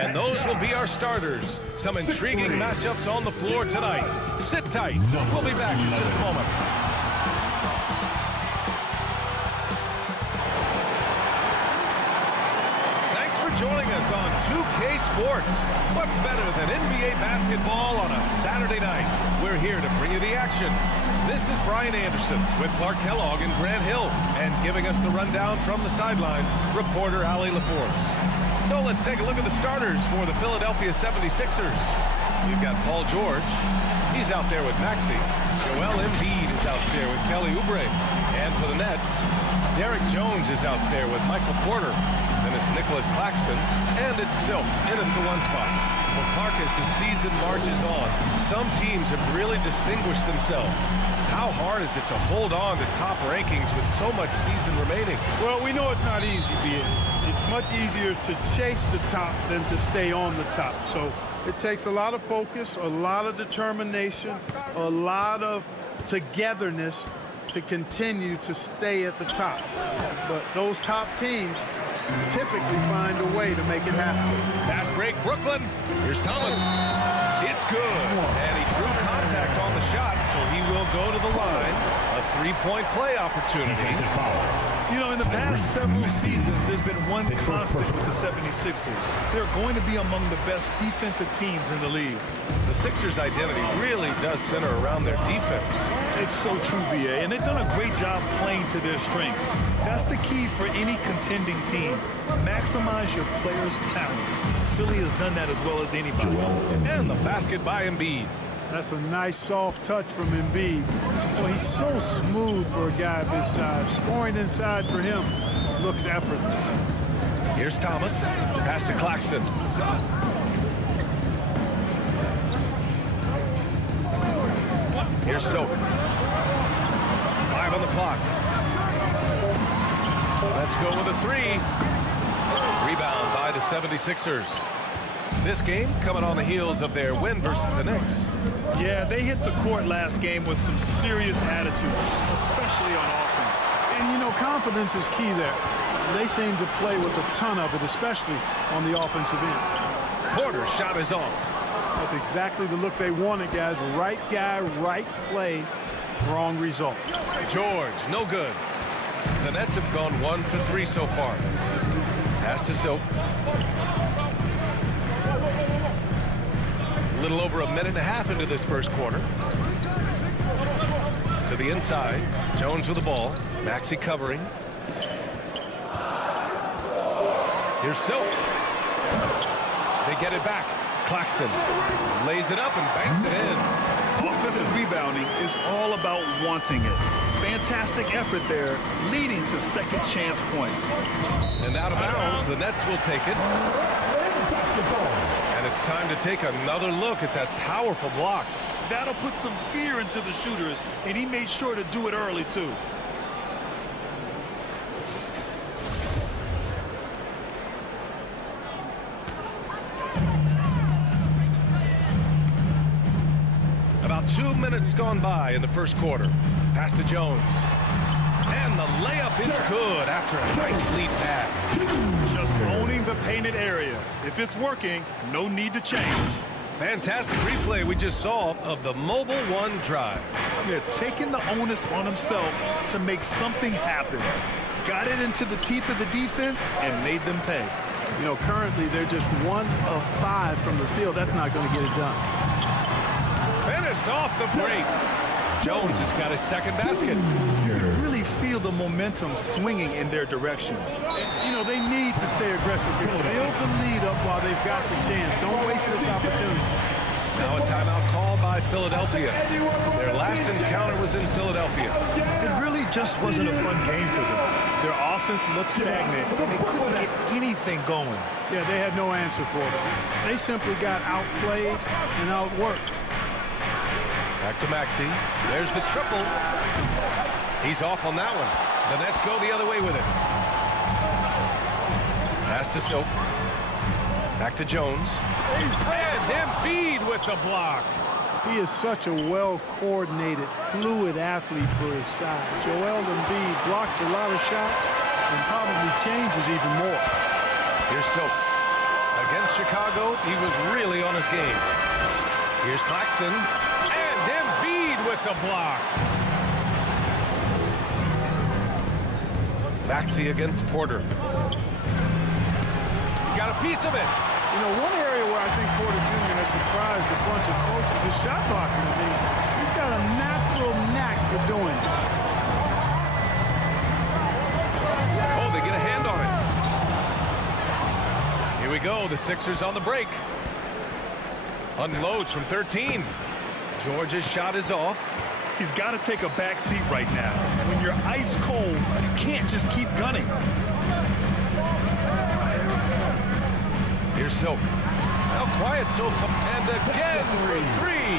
And those will be our starters. Some intriguing matchups on the floor tonight. Sit tight. We'll be back in just a moment. Thanks for joining us on 2K Sports. What's better than NBA basketball on a Saturday night? We're here to bring you the action. This is Brian Anderson with Clark Kellogg and Grant Hill. And giving us the rundown from the sidelines, reporter Allie LaForce. So let's take a look at the starters for the Philadelphia 76ers. We've got Paul George. He's out there with Maxey. Joel Embiid is out there with Kelly Oubre. And for the Nets, Derek Jones is out there with Michael Porter. Then it's Nicholas Claxton. And it's Silk in at the one spot. Well, Clark, as the season marches on, some teams have really distinguished themselves. How hard is it to hold on to top rankings with so much season remaining? Well, we know it's not easy, B.A. It's much easier to chase the top than to stay on the top. So it takes a lot of focus, a lot of determination, a lot of togetherness to continue to stay at the top. But those top teams typically find a way to make it happen. Fast break, Brooklyn. Here's Thomas. It's good. And he drew contact on the shot, so he will go to the line. A three-point play opportunity. You know, in the past several seasons, there's been one constant with the 76ers. They're going to be among the best defensive teams in the league. The Sixers' identity really does center around their defense. It's so true, B.A., and they've done a great job playing to their strengths. That's the key for any contending team. Maximize your players' talents. Philly has done that as well as anybody. And the basket by Embiid. That's a nice soft touch from Embiid. Well, he's so smooth for a guy of his size. Scoring inside for him looks effortless. Here's Thomas. Pass to Claxton. Here's Silk. 5 on the clock. Let's go with a three. Rebound by the 76ers. This game coming on the heels of their win versus the Knicks. Yeah, they hit the court last game with some serious attitude, especially on offense. And, you know, confidence is key there. They seem to play with a ton of it, especially on the offensive end. Porter's shot is off. That's exactly the look they wanted, guys. Right guy, right play, wrong result. George, no good. The Nets have gone 1 for 3 so far. Pass to Silk. A little over a minute and a half into this first quarter. To the inside. Jones with the ball. Maxey covering. Here's Silk. They get it back. Claxton lays it up and banks it in. Offensive rebounding is all about wanting it. Fantastic effort there, leading to second chance points. And out of bounds, the Nets will take it. And it's time to take another look at that powerful block. That'll put some fear into the shooters, and he made sure to do it early, too. About 2 minutes gone by in the first quarter. Pass to Jones. And the layup is good after a nice lead pass. Just owning the painted area. If it's working, no need to change. Fantastic replay we just saw of the Mobile One drive. Yeah, taking the onus on himself to make something happen. Got it into the teeth of the defense and made them pay. You know, currently they're just 1 of 5 from the field. That's not going to get it done. Finished off the break. Jones has got his second basket. You can really feel the momentum swinging in their direction. You know, they need to stay aggressive here. Build the lead up while they've got the chance. Don't waste this opportunity. Now a timeout call by Philadelphia. Their last encounter was in Philadelphia. It really just wasn't a fun game for them. Their offense looked stagnant, and they couldn't get anything going. Yeah, they had no answer for it. They simply got outplayed and outworked. Back to Maxey. There's the triple. He's off on that one. The Nets go the other way with it. Pass to Silk. Back to Jones. And Embiid with the block. He is such a well-coordinated, fluid athlete for his size. Joel Embiid blocks a lot of shots and probably changes even more. Here's Silk. Against Chicago, he was really on his game. Here's Claxton, and Embiid with the block. Maxey against Porter. He got a piece of it. You know, one area where I think Porter Jr. has surprised a bunch of folks is his shot blocking. I mean, he's got a natural knack for doing it. Oh, they get a hand on it. Here we go. The Sixers on the break. Unloads from 13. George's shot is off. He's got to take a back seat right now. When you're ice cold, you can't just keep gunning. Here's Silk. Now quiet so far. And again for three.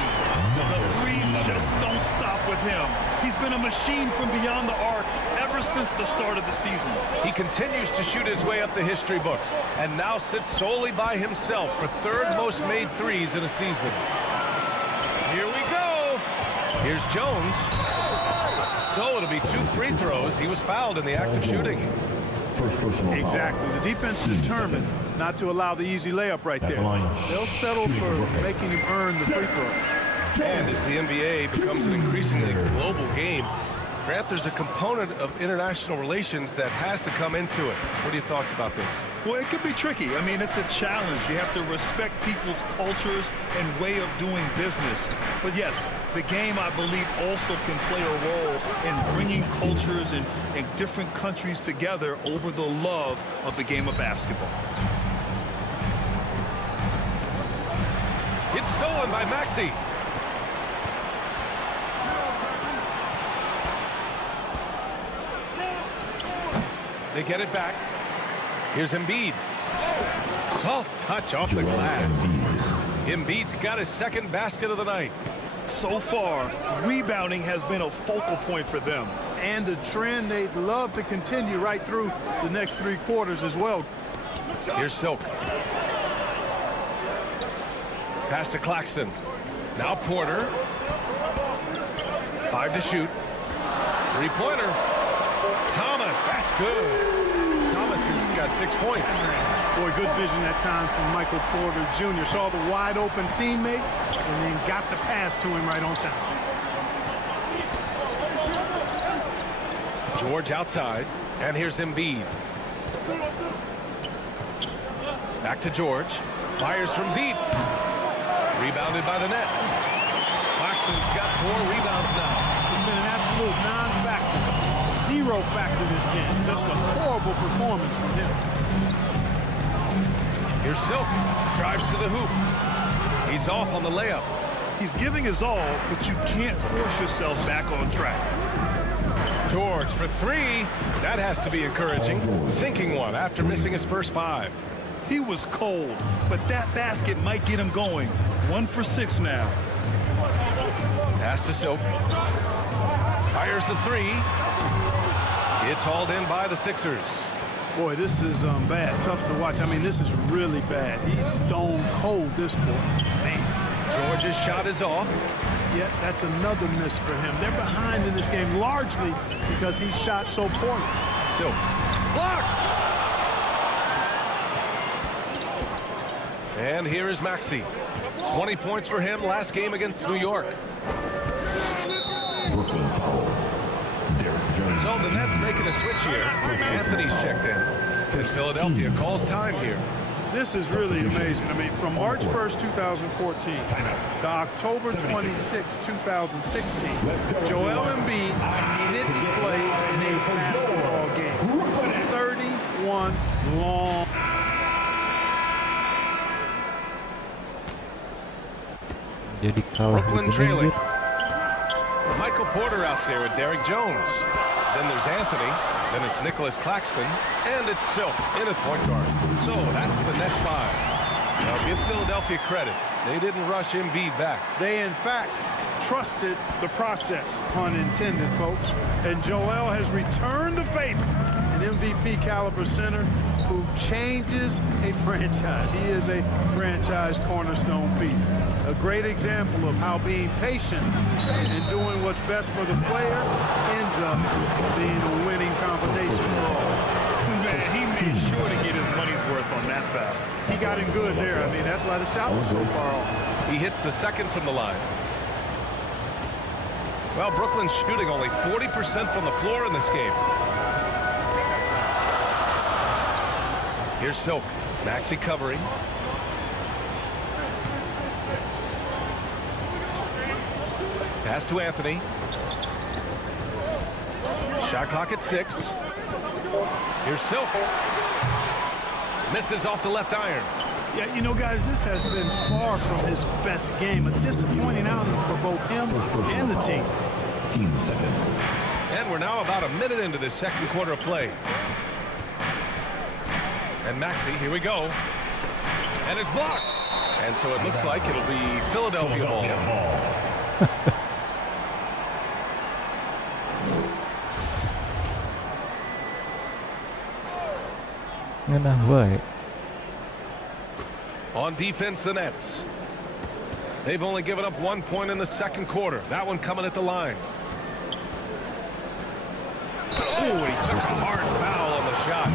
The threes just don't stop with him. He's been a machine from beyond the arc ever since the start of the season. He continues to shoot his way up the history books and now sits solely by himself for third most made threes in a season. Here we go. Here's Jones. So it'll be 2 free throws. He was fouled in the act of shooting. Exactly. The defense is determined not to allow the easy layup right there. They'll settle for making him earn the free throw. And as the NBA becomes an increasingly global game, Grant, there's a component of international relations that has to come into it. What are your thoughts about this? Well, it could be tricky. I mean, it's a challenge. You have to respect people's cultures and way of doing business. But yes, the game, I believe, also can play a role in bringing cultures and different countries together over the love of the game of basketball. It's stolen by Maxey. They get it back. Here's Embiid. Soft touch off the glass. Embiid's got his second basket of the night. So far, rebounding has been a focal point for them. And a trend they'd love to continue right through the next 3 quarters as well. Here's Silk. Pass to Claxton. Now Porter. 5 to shoot. 3-pointer. Thomas, that's good. Thomas has got 6 points. Boy, good vision that time from Michael Porter Jr. Saw the wide open teammate and then got the pass to him right on time. George outside, and here's Embiid. Back to George. Fires from deep. Rebounded by the Nets. Claxton's got 4 rebounds now. He's been an absolute non-factor. 0 factor this game. Just a horrible performance from him. Here's Silk. Drives to the hoop. He's off on the layup. He's giving his all, but you can't force yourself back on track. George for 3. That has to be encouraging. Sinking one after missing his first 5. He was cold, but that basket might get him going. 1 for 6 now. Pass to Silk. Fires the 3. It's hauled in by the Sixers. Boy, this is bad. Tough to watch. I mean, this is really bad. He's stone cold this quarter. Man. George's shot is off. Yeah, that's another miss for him. They're behind in this game largely because he shot so poorly. Silk. Blocked! And here is Maxey. 20 points for him last game against New York. So the Nets making a switch here. Anthony's checked in. And Philadelphia calls time here. This is really amazing. I mean, from March 1st, 2014 to October 26, 2016, Joel Embiid didn't play in a basketball game. 31 long. Brooklyn trailing. Michael Porter out there with Derrick Jones. Then there's Anthony. Then it's Nicholas Claxton. And it's Silk in at point guard. So that's the Nets 5. Now give Philadelphia credit. They didn't rush Embiid back. They, in fact, trusted the process, pun intended, folks. And Joel has returned the favor. An MVP caliber center who changes a franchise. He is a franchise cornerstone piece. A great example of how being patient and doing what's best for the player ends up being a winning combination for all. Man, he made sure to get his money's worth on that bad foul. He got him good there. I mean, that's why the shot was so far off. He hits the second from the line. Well, Brooklyn's shooting only 40% from the floor in this game. Here's Silk. Maxey covering. Pass to Anthony. Shot clock at 6. Here's Silk. Misses off the left iron. Yeah, you know, guys, this has been far from his best game. A disappointing outing for both him and the team. And we're now about a minute into this second quarter of play. And Maxey, here we go. And it's blocked. And so it looks like it'll be Philadelphia ball. On defense, the Nets. They've only given up 1 point in the second quarter. That one coming at the line. Oh, he took a hard foul on the shot.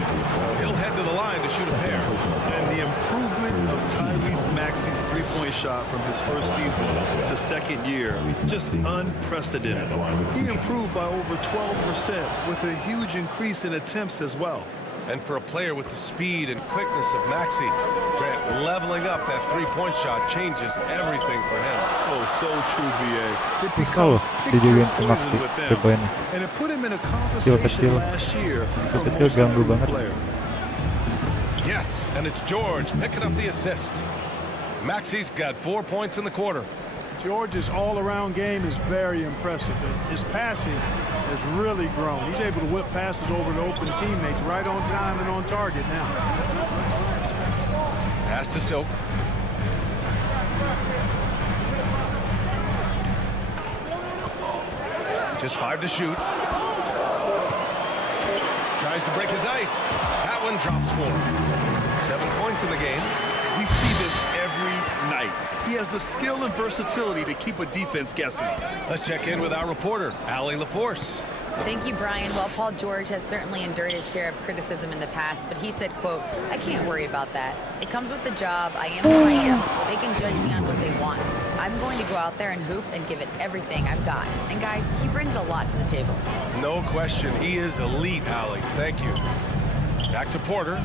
He'll head to the line to shoot a pair. And the improvement of Tyrese Maxey's three-point shot from his first season to second year, just unprecedented. He improved by over 12% with a huge increase in attempts as well. And for a player with the speed and quickness of Maxey, Grant, leveling up that three-point shot changes everything for him. Oh, so true, BA. It becomes picture poison with them. And it put him in a conversation last year for most improved player. Yes, and it's George picking up the assist. Maxey's got 4 points in the quarter. George's all-around game is very impressive. His passing has really grown. He's able to whip passes over to open teammates right on time and on target now. Pass to Silk. Just 5 to shoot. Tries to break his ice. That one drops for him. 7 points in the game. We see this every night. He has the skill and versatility to keep a defense guessing. Let's check in with our reporter, Allie LaForce. Thank you, Brian. Well, Paul George has certainly endured his share of criticism in the past, but he said, quote, "I can't worry about that. It comes with the job. I am who I am. They can judge me on what they want. I'm going to go out there and hoop and give it everything I've got." And guys, he brings a lot to the table. No question. He is elite, Allie. Thank you. Back to Porter.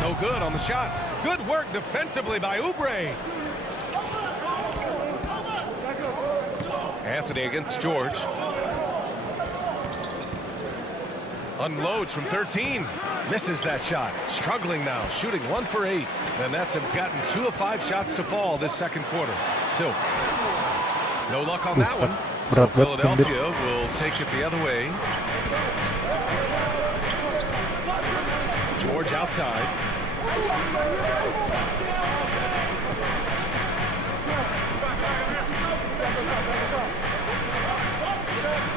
No good on the shot. Good work defensively by Oubre. Anthony against George. Unloads from 13. Misses that shot. Struggling now. Shooting 1 for 8. The Nets have gotten 2 of 5 shots to fall this second quarter. Silk. No luck on that one. So Philadelphia will take it the other way. George outside.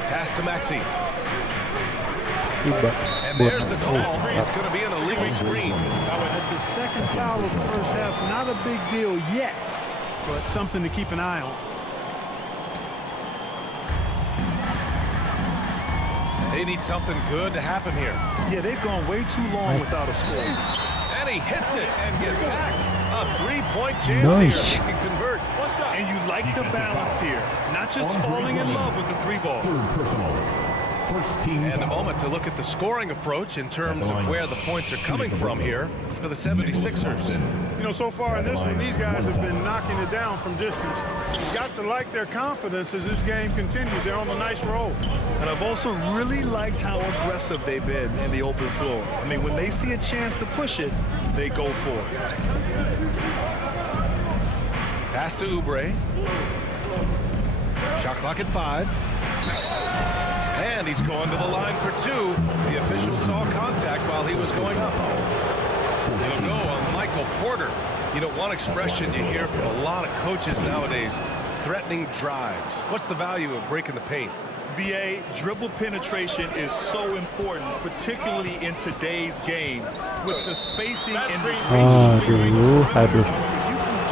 Pass to Maxey. And there's the call. It's going to be an illegal screen. That's his second foul of the first half. Not a big deal yet, but something to keep an eye on. They need something good to happen here. Yeah, they've gone way too long without a score. And he hits it and gets back. A 3-point chance here. He can convert. And you like the balance here. Not just falling in love with the 3-ball. And a moment to look at the scoring approach in terms of where the points are coming from here for the 76ers. You know, so far in this one, these guys have been knocking it down from distance. You've got to like their confidence as this game continues. They're on a nice roll. And I've also really liked how aggressive they've been in the open floor. I mean, when they see a chance to push it, they go for it. Pass to Oubre. Shot clock at 5. And he's going to the line for 2. The official saw contact while he was going up. It'll go on Michael Porter. You know, one expression you hear from a lot of coaches nowadays, threatening drives. What's the value of breaking the paint? BA, dribble penetration is so important, particularly in today's game. With the spacing and the if you can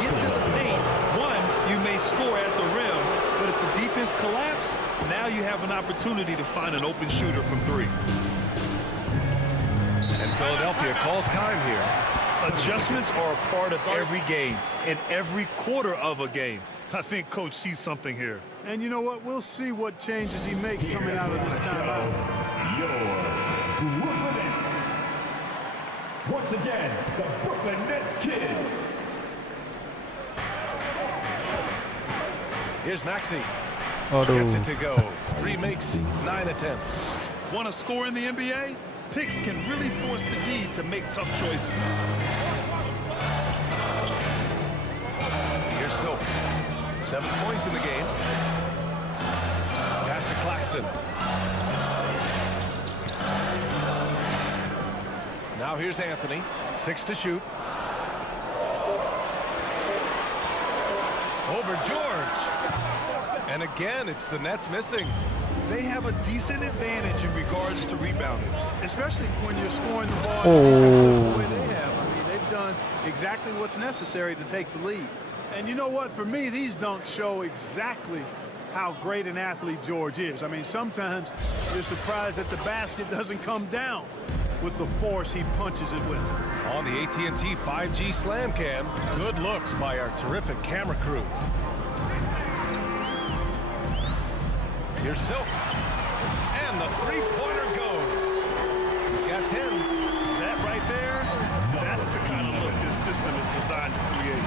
get to the paint, one, you may score at the rim, but if the defense collapses, now now you have an opportunity to find an open shooter from three. And Philadelphia calls time here. Adjustments are a part of every game and every quarter of a game. I think Coach sees something here. And you know what? We'll see what changes he makes coming out of this timeout. Once again, the Brooklyn Nets kids. Here's Maxey. Aduh. Gets it to go. 3 makes, 9 attempts. Want to score in the NBA? Picks can really force the D to make tough choices. Here's Silk. 7 points in the game. Pass to Claxton. Now here's Anthony. 6 to shoot. Over George. And again, it's the Nets missing. They have a decent advantage in regards to rebounding. Especially when you're scoring the ball the way they have. I mean, they've done exactly what's necessary to take the lead. And you know what? For me, these dunks show exactly how great an athlete George is. I mean, sometimes you're surprised that the basket doesn't come down with the force he punches it with. On the AT&T 5G Slam Cam, good looks by our terrific camera crew. Here's Silk. And the three-pointer goes. He's got 10. That right there, that's the kind of look this system is designed to create.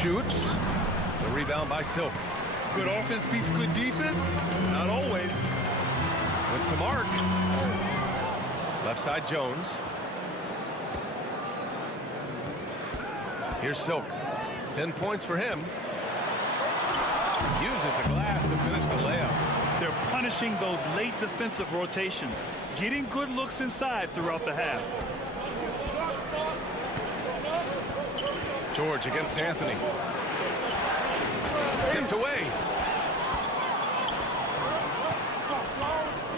Shoots. The rebound by Silk. Good offense beats good defense? Not always. With some arc. Left side Jones. Here's Silk. 10 points for him. Uses the glass to finish the layup. They're punishing those late defensive rotations, getting good looks inside throughout the half. George against Anthony. Tipped away.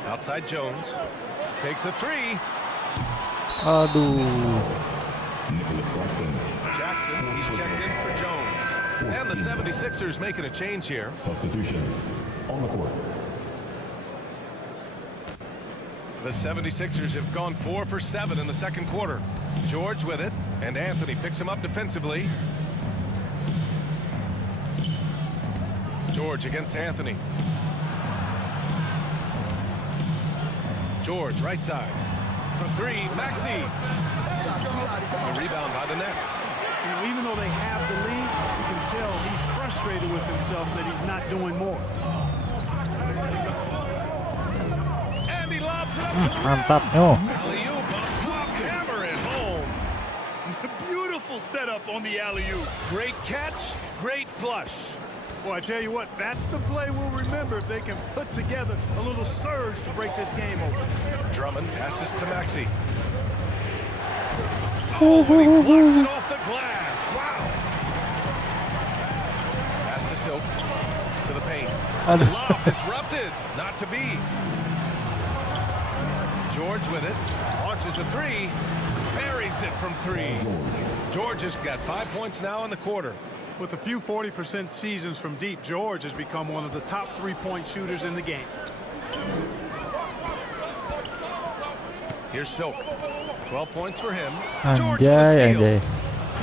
Outside Jones. Takes a 3. Aduh. Jackson, he's checked in for Jones. And the 76ers making a change here. Substitutions on the court. The 76ers have gone 4 for 7 in the second quarter. George with it, and Anthony picks him up defensively. George against Anthony. George, right side. For 3, Maxey. The rebound by the Nets. You know, even though they have the lead, you can tell he's frustrated with himself that he's not doing more. And he lobs it up to the rim. Mantap. Oh. Alley-oop on top, hammer it home. Beautiful setup on the alley-oop. Great catch, great flush. Well, I tell you what, that's the play we'll remember if they can put together a little surge to break this game open. Drummond passes to Maxey. Oh, and he blocks it off the glass. Wow. Pass to Silk. To the paint. Lob disrupted. Not to be. George with it. Launches a 3. Buries it from 3. George has got 5 points now in the quarter. With a few 40% seasons from deep, George has become one of the top three-point shooters in the game. Here's Silk. 12 points for him. Anjay, George with a steal. anjay.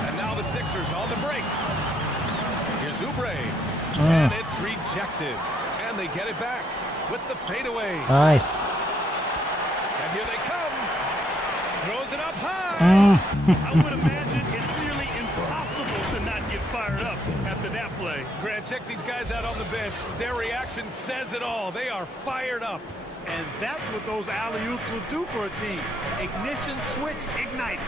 And now the Sixers on the break. Here's Oubre. And it's rejected. And they get it back with the fadeaway. Nice. And here they come. Throws it up high. I would imagine it's nearly impossible to not get fired up after that play. Grant, check these guys out on the bench. Their reaction says it all. They are fired up. And that's what those alley-oops will do for a team. Ignition, switch, ignite.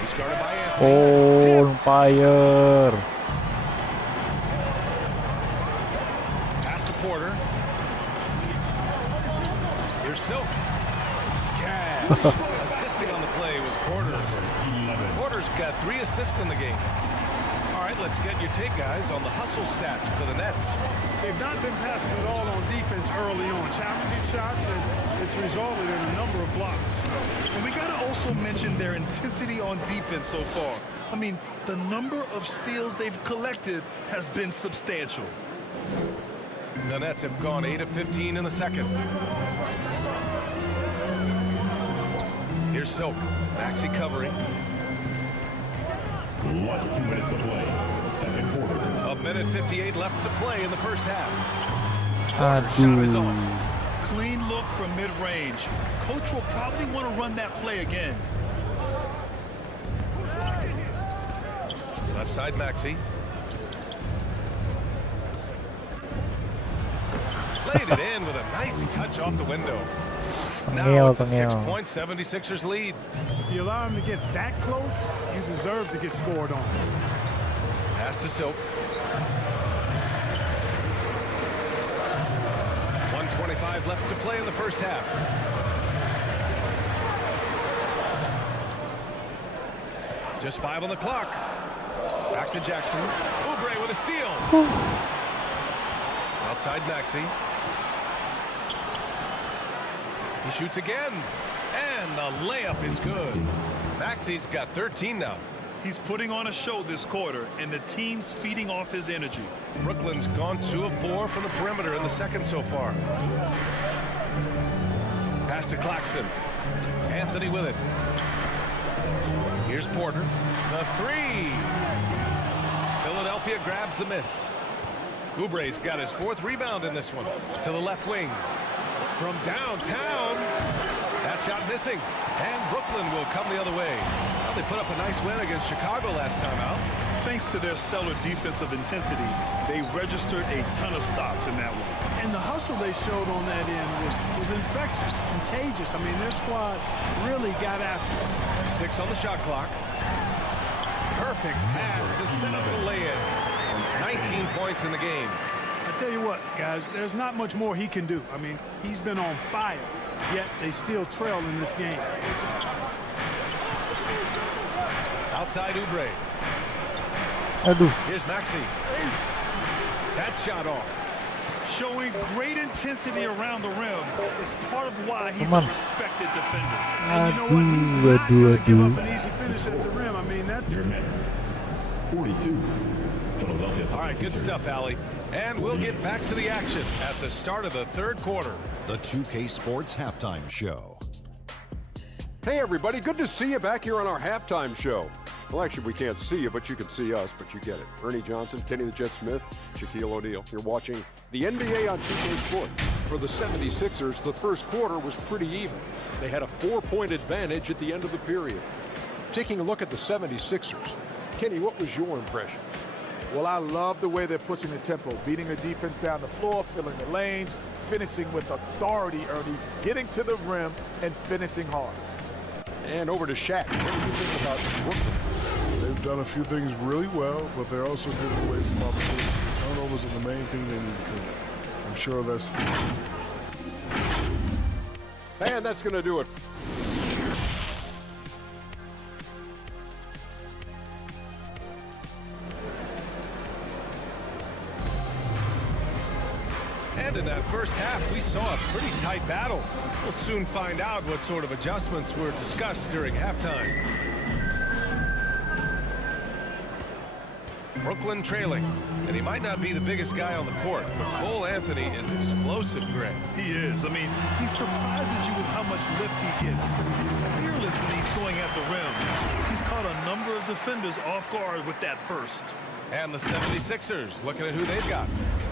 He's guarded by Anthony. On fire. Pass to Porter. Here's Silk. Cash. Assisting on the play was Porter. Porter's got 3 assists in the game. All right, let's get your take, guys, on the hustle stats for the Nets. They've not been passing it all on defense early on. Challenging shots, and it's resulted in a number of blocks. And we got to also mention their intensity on defense so far. I mean, the number of steals they've collected has been substantial. The Nets have gone 8 of 15 in the second. Here's Silk. Maxey covering. Less 2 minutes to play. Second quarter. A minute 58 left to play in the first half. Shot is off. Clean look from mid-range. Coach will probably want to run that play again. Left side, Maxey. Laid it in with a nice touch off the window. Now it's a 6-point 76ers lead. If you allow him to get that close, you deserve to get scored on. Pass to Silk. 1:25 left to play in the first half. Just 5 on the clock. Back to Jackson. Oubre with a steal. Outside Maxey. He shoots again. And the layup is good. Maxey's got 13 now. He's putting on a show this quarter, and the team's feeding off his energy. Brooklyn's gone 2 of 4 from the perimeter in the second so far. Pass to Claxton. Anthony with it. Here's Porter. The 3. Philadelphia grabs the miss. Oubre's got his 4th rebound in this one. To the left wing. From downtown. That shot missing. And Brooklyn will come the other way. Well, they put up a nice win against Chicago last time out. Thanks to their stellar defensive intensity, they registered a ton of stops in that one. And the hustle they showed on that end was infectious, contagious. I mean, their squad really got after it. 6 on the shot clock. Perfect pass to set up the lay-in. 19 points in the game. I tell you what, guys, there's not much more he can do. I mean, he's been on fire, yet they still trail in this game. Outside Oubre. Aduh. Here's Maxey. That shot off. Showing great intensity around the rim is part of why he's a respected defender. And you know what? He's not going to give up an easy finish at the rim. I mean, that's... Your minutes. 42. Philadelphia. All right, good stuff, Allie. And we'll get back to the action at the start of the third quarter. The 2K Sports Halftime Show. Hey, everybody. Good to see you back here on our halftime show. Well, actually, we can't see you, but you can see us, but you get it. Ernie Johnson, Kenny the Jet Smith, Shaquille O'Neal. You're watching the NBA on 2K Sports. For the 76ers, the first quarter was pretty even. They had a 4-point advantage at the end of the period. Taking a look at the 76ers, Kenny, what was your impression? Well, I love the way they're pushing the tempo, beating the defense down the floor, filling the lanes, finishing with authority, Ernie, getting to the rim and finishing hard. And over to Shaq. What do you think about Brooklyn? They've done a few things really well, but they're also giving away some opportunities. Turnovers are the main thing they need to do. I'm sure that's... And that's going to do it. And in that first half, we saw a pretty tight battle. We'll soon find out what sort of adjustments were discussed during halftime. Brooklyn trailing, and he might not be the biggest guy on the court, but Cole Anthony is explosive, Greg. He is. I mean, he surprises you with how much lift he gets. Fearless when he's going at the rim. He's caught a number of defenders off guard with that burst. And the 76ers, looking at who they've got.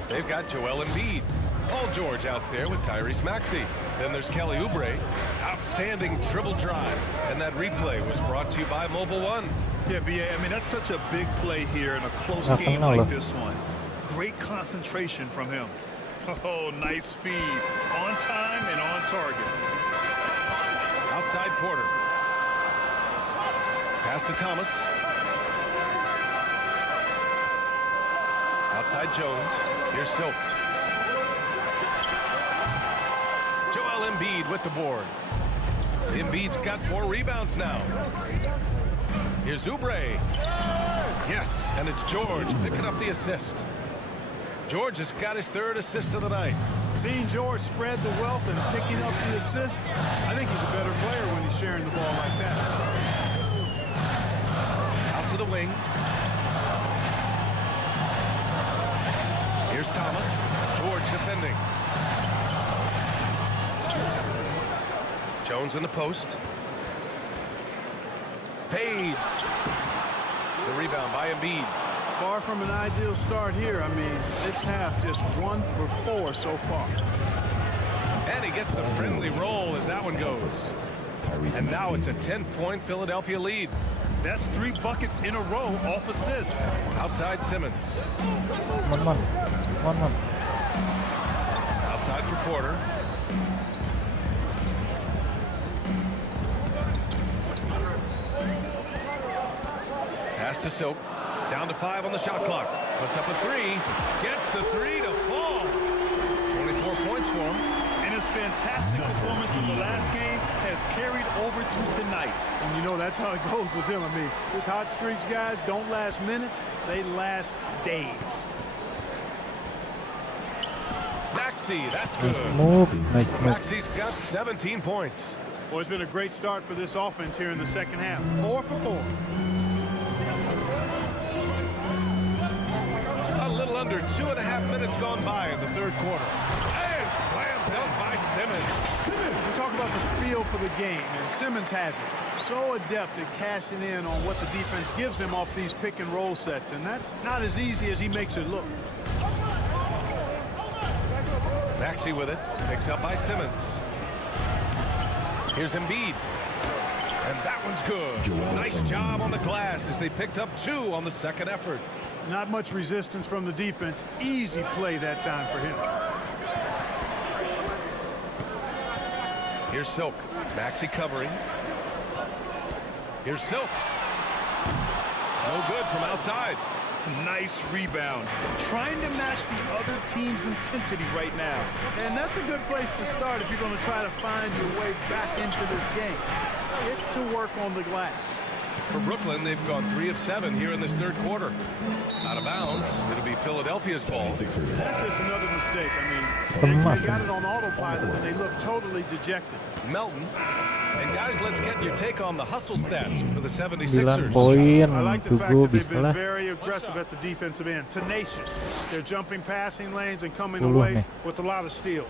They've got Joel Embiid. Paul George out there with Tyrese Maxey. Then there's Kelly Oubre. Outstanding dribble drive. And that replay was brought to you by Mobile One. Yeah, BA, I mean, that's such a big play here in a close game like this one. Great concentration from him. Oh, nice feed. On time and on target. Outside Porter. Pass to Thomas. Outside Jones. Here's Silk. Joel Embiid with the board. Embiid's got 4 rebounds now. Here's Oubre. Yes, and it's George picking up the assist. George has got his 3rd assist of the night. Seeing George spread the wealth and picking up the assist, I think he's a better player when he's sharing the ball like that. Out to the wing. Here's Thomas. George defending. Jones in the post. Fades. The rebound by Embiid. Far from an ideal start here. I mean, this half just 1 for 4 so far. And he gets the friendly roll as that one goes. And now it's a 10-point Philadelphia lead. That's 3 buckets in a row off assist. Outside Simmons. 1-1. 1-1. Outside for Porter. Pass to Silk. Down to 5 on the shot clock. Puts up a 3. Gets the 3 to fall. 24 points for him. And his fantastic performance from the last game has carried over to tonight. And you know that's how it goes with him. I mean, his hot streaks, guys, don't last minutes. They last days. Maxey, that's good. Nice move. Nice move. Maxey's got 17 points. Well, it's been a great start for this offense here in the second half. 4 for 4. A little under 2.5 minutes gone by in the third quarter. And slam dunk by Simmons. We talk about the feel for the game, and Simmons has it. So adept at cashing in on what the defense gives him off these pick and roll sets, and that's not as easy as he makes it look. Maxey with it, picked up by Simmons. Here's Embiid. And that one's good. Nice job on the glass as they picked up 2 on the second effort. Not much resistance from the defense. Easy play that time for him. Here's Silk. Maxey covering. Here's Silk. No good from outside. Nice rebound. Trying to match the other team's intensity right now. And that's a good place to start if you're going to try to find your way back into this game. Get to work on the glass. For Brooklyn, they've gone 3 of 7 here in this third quarter. Out of bounds. It'll be Philadelphia's ball. That's just another mistake. I mean, they got it on autopilot, and they look totally dejected. Melton. And guys, let's get your take on the hustle stats for the 9 76ers. poin I like the fact to go that they've been bisa lah. very aggressive at the defensive end. Tenacious. They're jumping passing lanes and coming 10 away nih. with a lot of steals.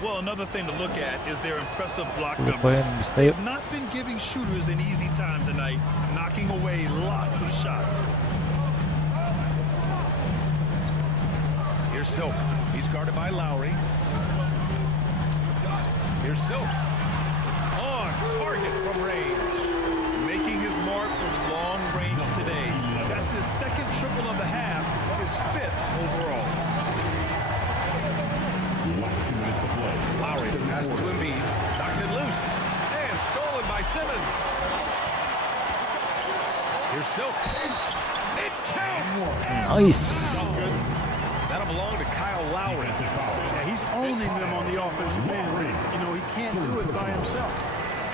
Well, another thing to look at is their impressive block 10 numbers. poin bisa yuk. They've not been giving shooters an easy time tonight, knocking away lots of shots. Here's Silk. He's guarded by Lowry. Here's Silk. On target from range. Making his mark from long range today. That's his second triple of the half, his 5th overall. Lowry, the pass to Embiid. Knocks it loose. And stolen by Simmons. Here's Silk. It counts. Nice. That'll belong to Kyle Lowry. Yeah, he's owning them on the offensive end. You know, he can't do it by himself.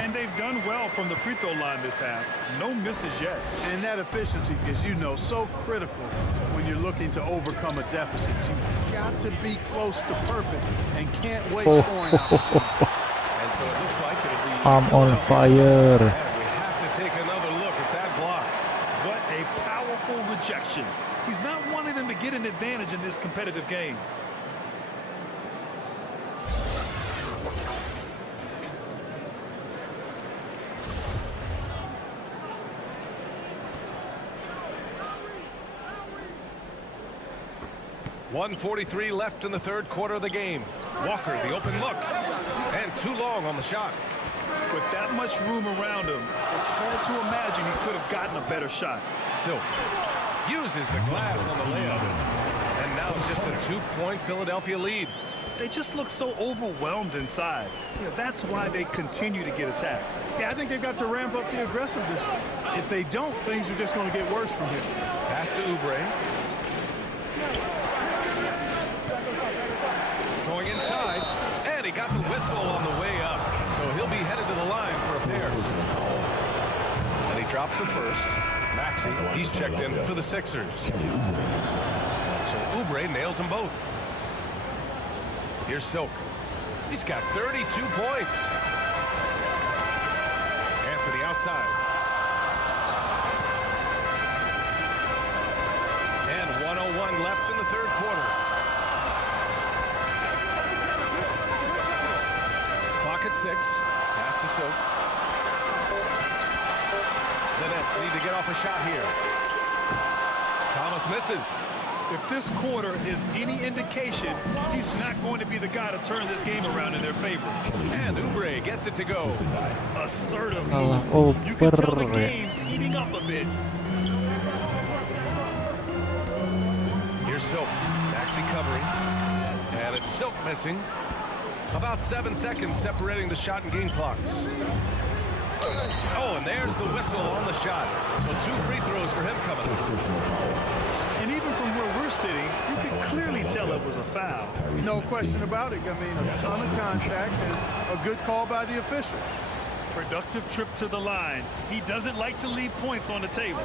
And they've done well from the free throw line this half. No misses yet. And that efficiency is, you know, so critical when you're looking to overcome a deficit. You've got to be close to perfect and can't waste scoring opportunities. And so it looks like it'll be I'm on fire. And we have to take another look at that block. What a powerful rejection. He's not wanting them to get an advantage in this competitive game. .143 left in the third quarter of the game. Walker, the open look. And too long on the shot. With that much room around him, it's hard to imagine he could have gotten a better shot. Silk uses the glass on the layup. And now just a 2-point Philadelphia lead. They just look so overwhelmed inside. You know, that's why they continue to get attacked. Yeah, I think they've got to ramp up the aggressiveness. If they don't, things are just going to get worse from here. Pass to Oubre. Going inside, and he got the whistle on the way up, so he'll be headed to the line for a pair. And he drops the first. Maxey, he's checked in for the Sixers. So Oubre nails them both. Here's Silk. He's got 32 points. Anthony outside. 6. Pass to Silk. The Nets need to get off a shot here. Thomas misses. If this quarter is any indication, he's not going to be the guy to turn this game around in their favor. And Oubre gets it to go. Assertive Salah move. You can tell the oper. game's heating up a bit. Here's Silk. Maxey covering. And it's Silk missing. About 7 seconds separating the shot and game clocks. Oh, and there's the whistle on the shot. So 2 free throws for him coming. And even from where we're sitting, you can clearly tell it was a foul. No question about it. I mean, a ton of contact and a good call by the officials. Productive trip to the line. He doesn't like to leave points on the table.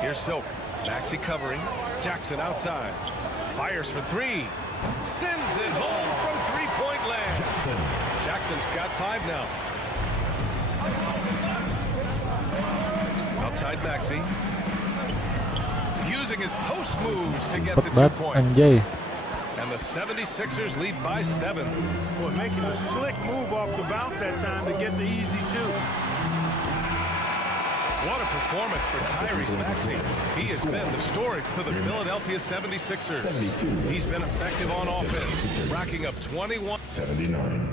Here's Silk. Maxey covering. Jackson outside. Fires for 3. Sends it home from three-point land. Jackson's got 5 now. Outside Maxey. Using his post moves to get the 2 points. Anjay. And the 76ers lead by 7. Boy, making a slick move off the bounce that time to get the easy 2. What a performance for Tyrese Maxey. He has been the story for the Philadelphia 76ers. He's been effective on offense, racking up 21. 79.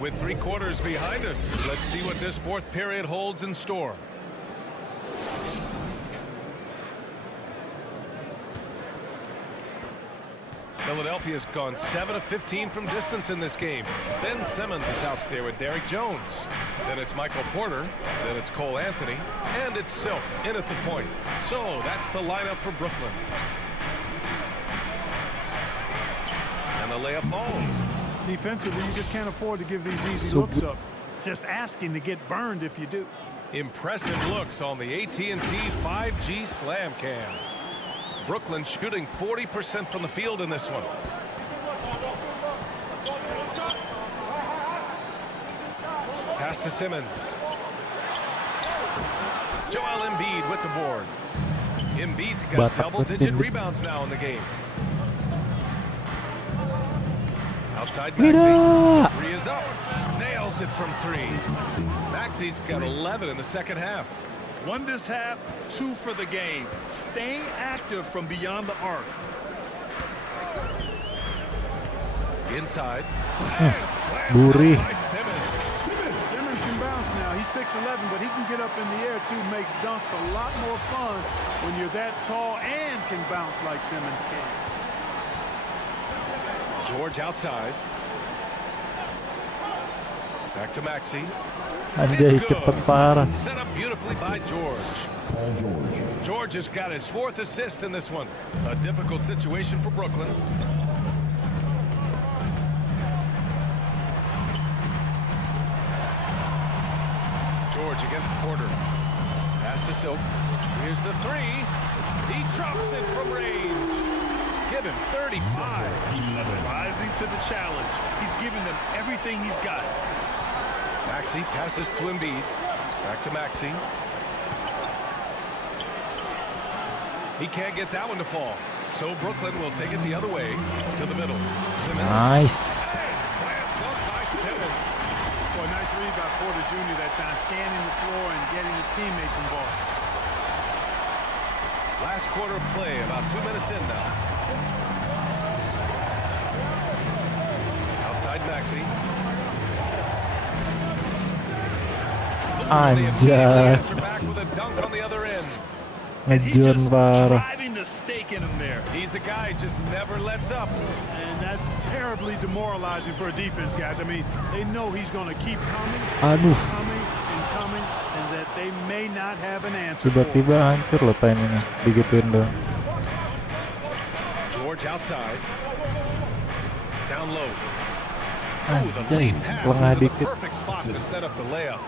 With 3 quarters behind us, let's see what this 4th period holds in store. Philadelphia's gone 7 of 15 from distance in this game. Ben Simmons is out there with Derrick Jones. Then it's Michael Porter. Then it's Cole Anthony. And it's Silk in at the point. So that's the lineup for Brooklyn. And the layup falls. Defensively, you just can't afford to give these easy looks up. Just asking to get burned if you do. Impressive looks on the AT&T 5G Slam Cam. Brooklyn shooting 40% from the field in this one. Pass to Simmons. Joel Embiid with the board. Embiid's got double-digit rebounds now in the game. Outside Maxey. The 3 is up. Nails it from 3. Maxey's got 11 in the second half. 1 this half, 2 for the game. Staying active from beyond the arc. Inside. Buri. Simmons can bounce now. He's 6'11", but he can get up in the air too. Makes dunks a lot more fun when you're that tall and can bounce like Simmons can. George outside. Back to Maxey. Anjay, cepet parah. Set up beautifully by George. George has got his 4th assist in this one. A difficult situation for Brooklyn. George against Porter. Pass to Silk. Here's the 3. He drops it from range. Give him 35. Rising to the challenge. He's giving them everything he's got. Maxey passes to Embiid. Back to Maxey. He can't get that one to fall. So Brooklyn will take it the other way to the middle. Simmons. Nice. Slam dunk by Simmons. Boy, nice read by Porter Jr. that time, scanning the floor and getting his teammates involved. Last quarter of play, about 2 minutes in now. Outside Maxey. Anjay. Back with a dunk on the other end. Ngejon parah. Driving the stake in him there. He's a guy who just never lets up. And that's terribly demoralizing for a defense, guys. I mean, they know he's going to keep coming, Aduh. coming, and that they may not have an answer for it. Tiba-tiba hancur loh timingnya. Digituin doang. George outside. Down low. Anjay, lengah The dikit. perfect spot to set up the layup.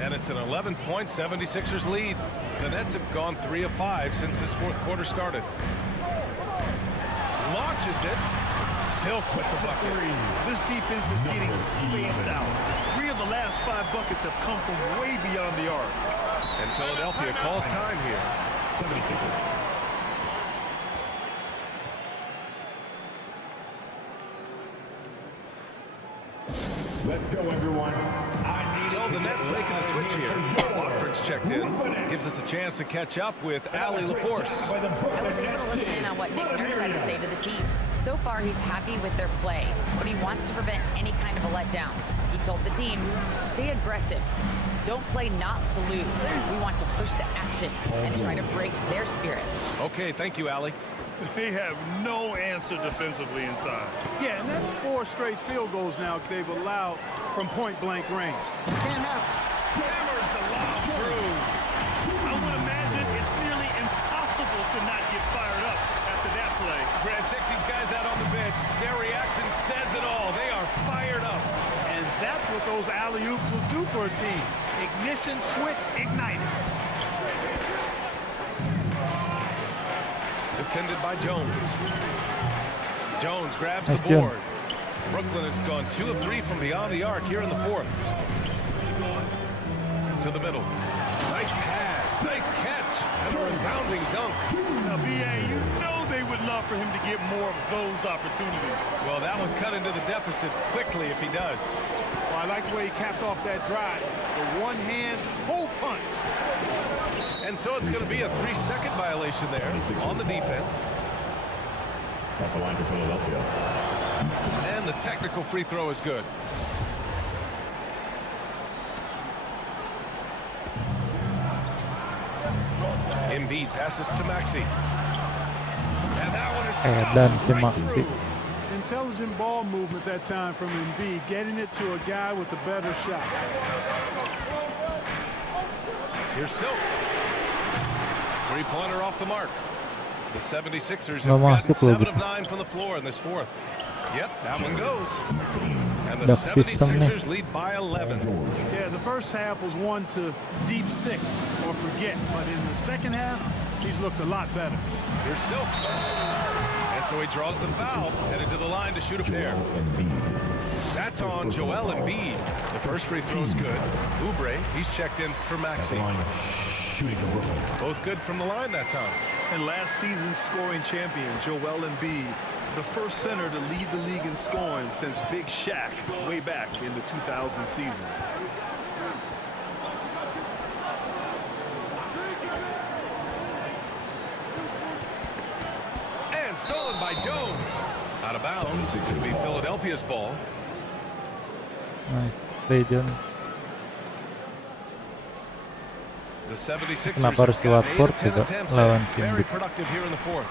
And it's an 11-point 76ers lead. The Nets have gone 3 of 5 since this 4th quarter started. Launches it. Silk with the bucket. This defense is getting spaced out. 3 of the last 5 buckets have come from way beyond the arc. And Philadelphia calls time here. Let's go, everyone. So the Nets making a switch here. Watford's checked in. Gives us a chance to catch up with Ali LaForce. I was able to listen in on what Nick Nurse had to say to the team. So far, he's happy with their play, but he wants to prevent any kind of a letdown. He told the team, stay aggressive. Don't play not to lose. We want to push the action and try to break their spirit. Okay, thank you, Ali. They have no answer defensively inside. Yeah, and that's 4 straight field goals now they've allowed from point-blank range. Can't happen. Hammers the lob through. I would imagine it's nearly impossible to not get fired up after that play. Grant, check these guys out on the bench. Their reaction says it all. They are fired up. And that's what those alley-oops will do for a team. Ignition switch ignited. Defended by Jones. Jones grabs the Nice job. board. Brooklyn has gone 2 of 3 from beyond the arc here in the 4th. To the middle. Nice pass. Nice catch. And a resounding dunk. Now, B.A., you know they would love for him to get more of those opportunities. Well, that would cut into the deficit quickly if he does. Well, I like the way he capped off that drive. The one-hand hole punch. And so it's going to be a 3-second violation there on the defense. At the line for Philadelphia. And the technical free throw is good. Embiid passes to Maxey. And that one is Dan si stopped right Maxey. through. Intelligent ball movement that time from Embiid, getting it to a guy with a better shot. Here's Silk. 3-pointer off the mark. The 76ers Nggak have gotten masuk loh 7 gitu. of 9 from the floor in this 4th. Yep, that one goes. And the Duck system nih. 76ers lead by 11. Yeah, the first half was one to deep 6 or forget, but in the second half, he's looked a lot better. Here's Silk. And so he draws the foul, headed to the line to shoot a pair. That's on Joel Embiid. The first free throw is good. Oubre, he's checked in for Maxey. Shooting from Brooklyn. Both good from the line that time. And last season's scoring champion, Joel Embiid, the first center to lead the league in scoring since Big Shaq way back in the 2000 season. And stolen by Jones. Out of bounds. It will be Philadelphia's ball. Nice play, John. The 76ers Kenapa harus have got Watford 8 of 10 juga attempts lawan and tim very gitu. productive here in the 4th.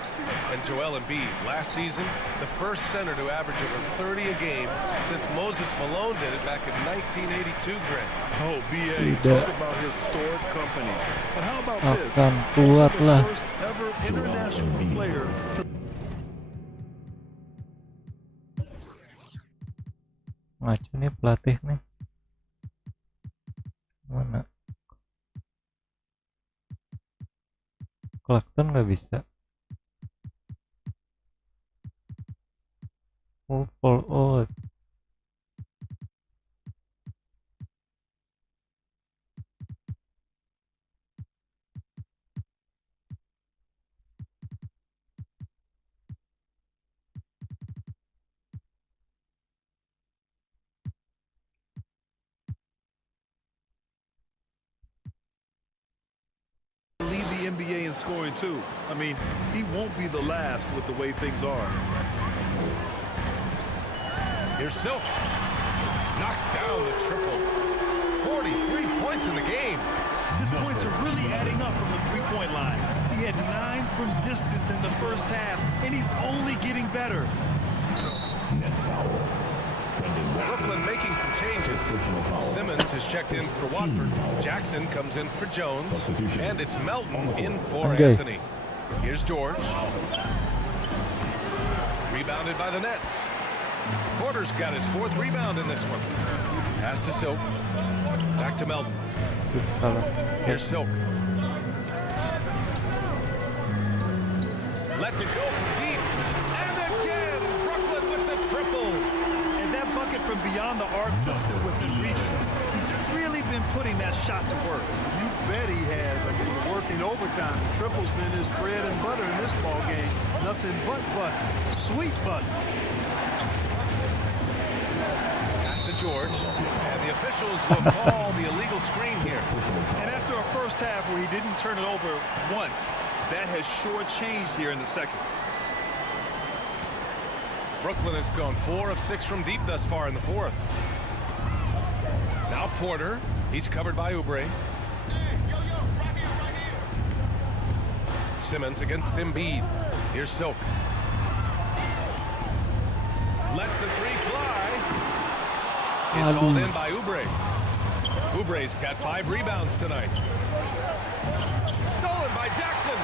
And Joel Embiid, last season, the first center to average over 30 a game since Moses Malone did it back in 1982, Grant. Oh, B.A. Tidak. Talk about historic company. But how about this? Akan keluar Also the lah. first ever international player to Ngaco nih pelatih nih. Mana? Claxton nggak bisa. Oh, fall out. lead the NBA in scoring too. I mean, he won't be the last with the way things are. Here's Silk. Knocks down the triple. 43 points in the game. His points are really adding up from the three-point line. He had 9 from distance in the first half, and he's only getting better. Nets foul. Brooklyn making some changes. Simmons has checked in for Watford. Jackson comes in for Jones. And it's Melton in for Okay. Anthony. Here's George. Rebounded by the Nets. Porter's got his 4th rebound in this one. Pass to Silk. Back to Melton. Here's Silk. Lets it go from deep. And again, Brooklyn with the triple. And that bucket from beyond the arc puts them within reach. He's really been putting that shot to work. You bet he has. I mean, working overtime. The triple's been his bread and butter in this ball game. Nothing but butter. Sweet butter. Pass to George, and the officials will call the illegal screen here. And after a first half where he didn't turn it over once, that has sure changed here in the second. Brooklyn has gone 4 of 6 from deep thus far in the fourth. Now Porter, he's covered by Oubre. Simmons against Embiid. Here's Silk. Lets the three fly. It's hauled in by Oubre. Oubre's got 5 rebounds tonight. Stolen by Jackson.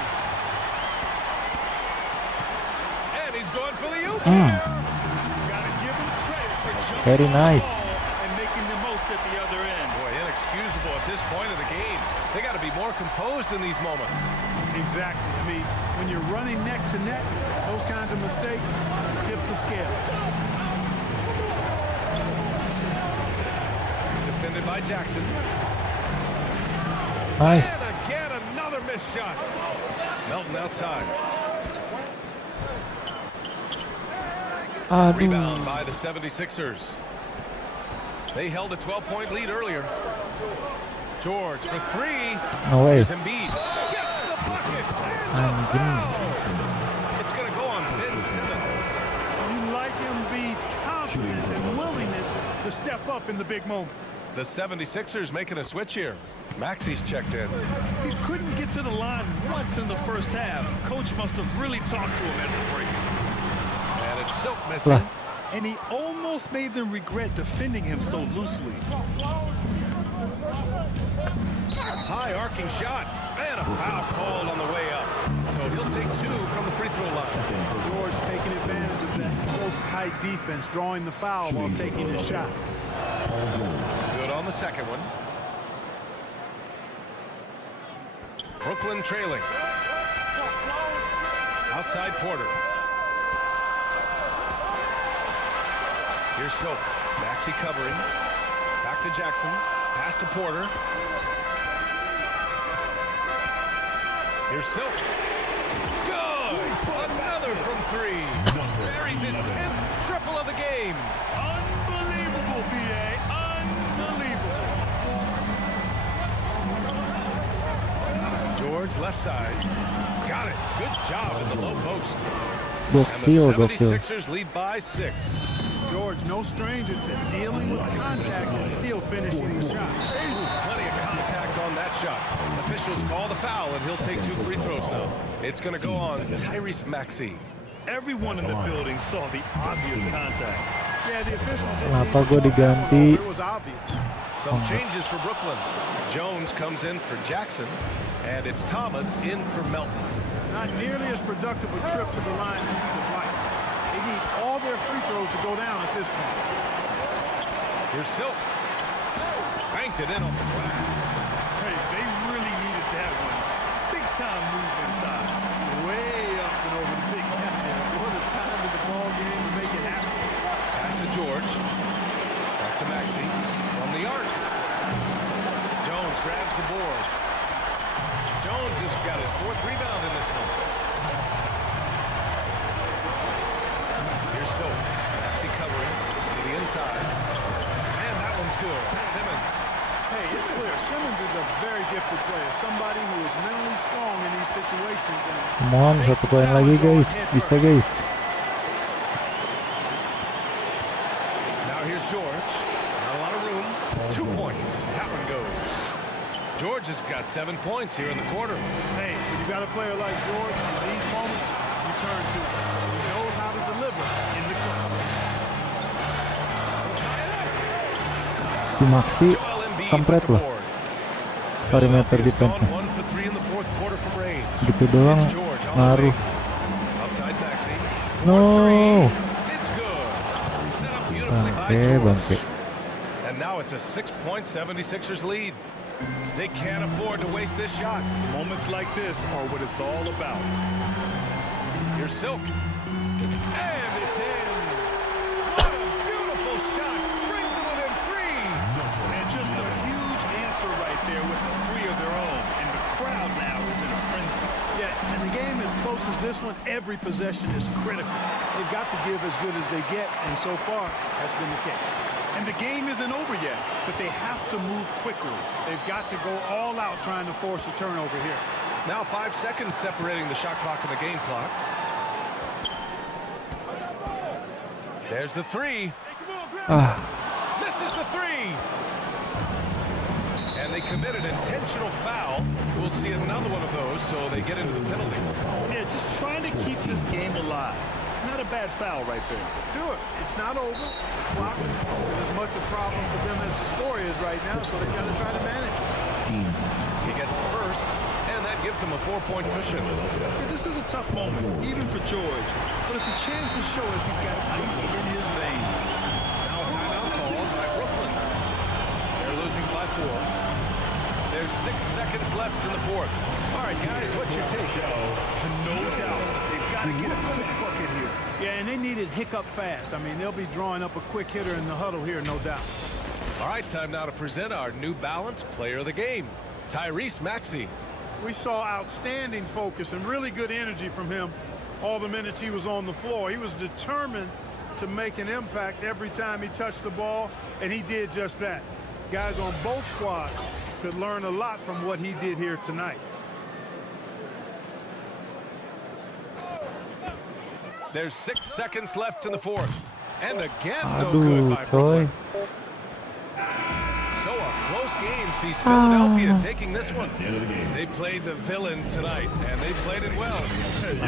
And he's going for the oop. Gotta give him credit for jumping Very nice. on the ball and making the most at the other end. Boy, inexcusable at this point of the game. They got to be more composed in these moments. Exactly. I mean, when you're running neck to neck, those kinds of mistakes tip the scale. Defended by Jackson. Nice. And again, another missed shot. Melton outside. Rebound by the 76ers. They held a 12-point lead earlier. George for 3. No way. Here's Embiid. Gets the bucket. And the foul. It's going to go on Ben Simmons. You like Embiid's confidence and willingness to step up in the big moment. The 76ers making a switch here. Maxi's checked in. He couldn't get to the line once in the first half. Coach must have really talked to him at the break. And it's Silk missing. And he almost made them regret defending him so loosely. High arcing shot. And a foul called on the way up. So he'll take 2 from the free throw line. George taking advantage of that close, tight defense, drawing the foul while taking his shot. Good on the second one. Brooklyn trailing. Outside Porter. Here's Silk. Maxey covering. Back to Jackson. Pass to Porter. Here's Silk. Good! Another from 3. Buries his 10th triple of the game. Unbelievable, B.A. Unbelievable. George left side. Got it. Good job in the low post. Gokil, And the gokil. 76ers lead by 6. George, no stranger to dealing with contact and still finishing the shot. Plenty of contact on that shot. Officials call the foul, and he'll take 2 free throws now. It's going to go on Tyrese Maxey. Everyone in the building saw the obvious contact. Yeah, the officials didn't Kenapa need to gue talk diganti? more. It was obvious. Some changes for Brooklyn. Jones comes in for Jackson, and it's Thomas in for Melton. Not nearly as productive a trip to the line as he would like. They need all their free throws to go down at this point. Here's Silk. Banked it in off the glass. Hey, they really needed that one. Big time move inside. Way up and over the big cat there. What a time in the ball game to make it happen. Pass to George. Back to Maxey. From the arc. Jones grabs the board. Jones has got his 4th rebound in this one. Here's Silk. Maxey covering to the inside. And that one's good. Simmons. Hey, it's clear. Simmons is a very gifted player. Somebody who is mentally strong in these situations. And Mohon takes satu the poin lagi challenge on guys. head Bisa first. guys. Now here's George. Not a lot of room. 2 points. That one goes. George has got 7 points here in the quarter. Hey, when you got a player like George, in these moments, you turn to him. He knows how to deliver in the clutch. Si Maxi Joel Embiid kampret with the loh. board. Perimeter Philadelphia's gone defense-nya. 1 for 3 in the fourth quarter from range. Gitu doang It's George on the ngaruh. wing. Outside Maxey. No. It's good. Set up beautifully by Bangke, George. bangke. And now it's a 6-point 76ers lead. They can't afford to waste this shot. Moments like this are what it's all about. Here's Silk. And it's in. What a beautiful shot. Brings it within 3. And just a huge answer right there with the 3 of their own. And the crowd now is in a frenzy. Yeah, and the game is close close as this one, every possession is critical. They've got to give as good as they get, and so far, that's been the case. And the game isn't over yet, but they have to move quickly. They've got to go all out trying to force a turnover here. Now 5 seconds separating the shot clock and the game clock. There's the three. Misses the three. And they commit an intentional foul. We'll see another one of those, so they get into the penalty. Yeah, just trying to keep this game alive. Not a bad foul right there. Sure, it's not over. The clock is as much a problem for them as the score is right now, so they've got to try to manage it. He gets the first, and that gives him a 4-point cushion. Yeah, this is a tough moment, even for George. But it's a chance to show us he's got ice in his veins. Now a timeout called by Brooklyn. They're losing by 4. There's 6 seconds left in the fourth. All right, guys, what's your take? No doubt. They've got to get a quick bucket here. Yeah, and they need it hiccup fast. I mean, they'll be drawing up a quick hitter in the huddle here, no doubt. All right, time now to present our New Balance player of the game, Tyrese Maxey. We saw outstanding focus and really good energy from him all the minutes he was on the floor. He was determined to make an impact every time he touched the ball, and he did just that. Guys on both squads could learn a lot from what he did here tonight. There's 6 seconds left in the fourth. And again, no good by Brooklyn. So a close game sees Philadelphia taking this one. They played the villain tonight, and they played it well.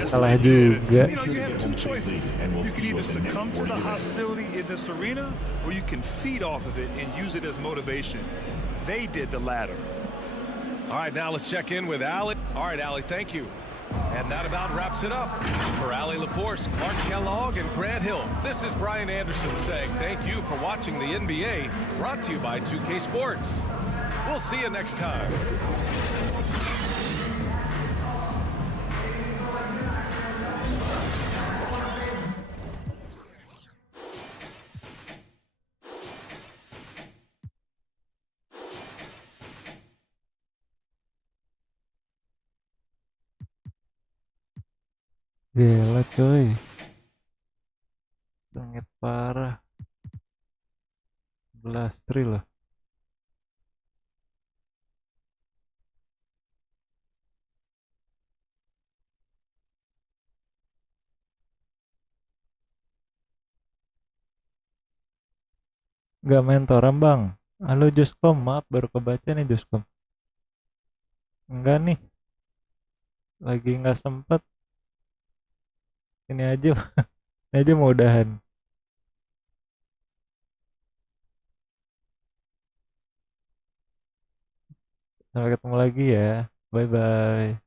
Salah juga. You know, you have two choices. You can either succumb to the hostility in this arena, or you can feed off of it and use it as motivation. They did the latter. All right, now let's check in with Allie. All right, Allie, thank you. And that about wraps it up. For Allie LaForce, Clark Kellogg, and Grant Hill, this is Brian Anderson saying thank you for watching the NBA, brought to you by 2K Sports. We'll see you next time. Gila coy, sangat parah. 11 tri loh. Gak mentoran bang. Halo Juskom, maaf baru kebaca nih Juskom. Enggak nih, lagi nggak sempet. Ini aja, ini aja mau udahan. Sampai ketemu lagi ya. Bye bye.